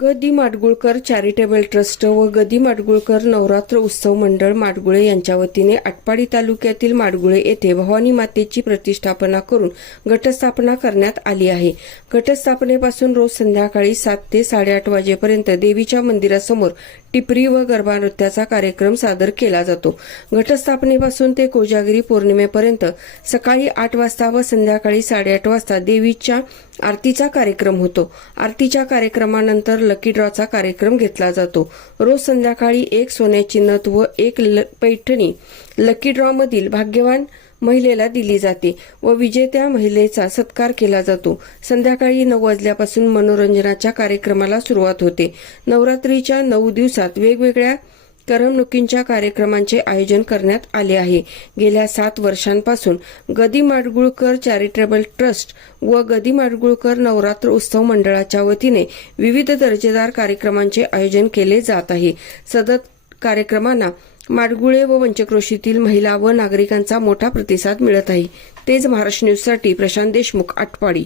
गदी Madgulkar charitable trust व गदी माडगुळकर नवरात्र उत्सव मंडळ माडगुळे यांच्या वतीने आटपाडी तालुक्यातील माडगुळे येथे भवानी मातेची प्रतिष्ठापना करून घटस्थापना करण्यात आली आहे. घटस्थापनेपासून रोज संध्याकाळी सात ते साडेआठ वाजेपर्यंत देवीच्या मंदिरासमोर टिपरी व गरबा नृत्याचा कार्यक्रम सादर केला जातो. घटस्थापनेपासून ते कोजागिरी पौर्णिमेपर्यंत सकाळी आठ वाजता व संध्याकाळी साडेआठ वाजता देवीच्या आरतीचा कार्यक्रम होतो. आरतीच्या कार्यक्रमानंतर लकी ड्रॉचा कार्यक्रम घेतला जातो. रोज संध्याकाळी एक सोन्याची नथ व एक ल- पैठणी. लकी ड्रॉ मधील भाग्यवान महिलेला दिली जाते व विजेत्या महिलेचा सत्कार केला जातो. संध्याकाळी नऊ वाजल्यापासून मनोरंजनाच्या कार्यक्रमाला सुरुवात होते. नवरात्रीच्या नऊ दिवसात वेगवेगळ्या करमणुकींच्या कार्यक्रमांचे आयोजन करण्यात आले आहे. गेल्या सात वर्षांपासून गदी माडगुळकर चॅरिटेबल ट्रस्ट व गदी माडगुळकर नवरात्र उत्सव मंडळाच्या वतीने विविध दर्जेदार कार्यक्रमांचे आयोजन केले जात आहे. सदत कार्यक्रमांना माडगुळे व पंचक्रोशीतील महिला व नागरिकांचा मोठा प्रतिसाद मिळत आहे. तेच महाराष्ट्र न्यूजसाठी प्रशांत देशमुख आटपाडी.